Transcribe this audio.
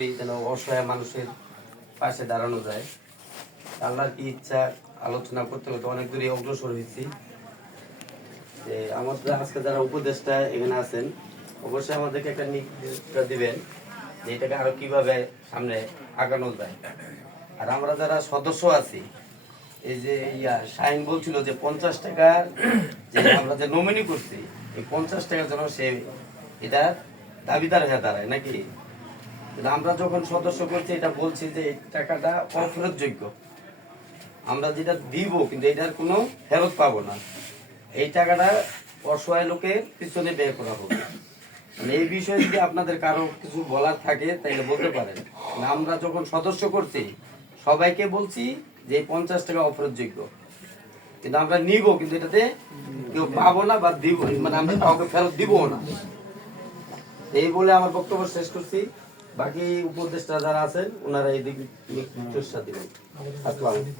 যেন অসহায় মানুষের পাশে দাঁড়ানো যায়। আল্লাহর কি ইচ্ছা আলোচনা করতে করতে অনেক দূরে অগ্রসর হয়েছি। যে আমাদের আজকে যারা উপদেষ্টা এখানে আছেন অবশ্যই আমাদেরকে একটা নির্দেশিকা দিবেন যে এটাকে আরো কিভাবে সামনে আগানো যায়। আর আমরা যারা সদস্য আছি, এই যে শাহিন বলছিল যে 50 টাকা যে আমরা যে নমিনি করছি, এই 50 টাকার জন্য সে এটা দাবিদার হয়ে দাঁড়ায় নাকি। আমরা যখন সদস্য করছি এটা বলছি যে এই টাকাটা অফেরতযোগ্য, আমরা যেটা দিব কিন্তু এটার কোনো ফেরত পাবো না। এই টাকাটা অসহায় লোকের পিছনে ব্যয় করা হবে। এই বিষয়ে যদি আপনাদের কারো কিছু বলার থাকে তাইলে বলতে পারেন। আমরা যখন সদস্য করছি সবাইকে বলছি যে 50 টাকা অফেরতযোগ্য, কিন্তু আমরা নিব কিন্তু এটাতে কেউ পাবো না বা দিব, মানে আমরা কাউকে ফেরত দিব না। এই বলে আমার বক্তব্য শেষ করছি। বাকি উপদেষ্টা যারা আছেন ওনারা এই দিক নির্দেশনা দিবেন। আসসালামু আলাইকুম।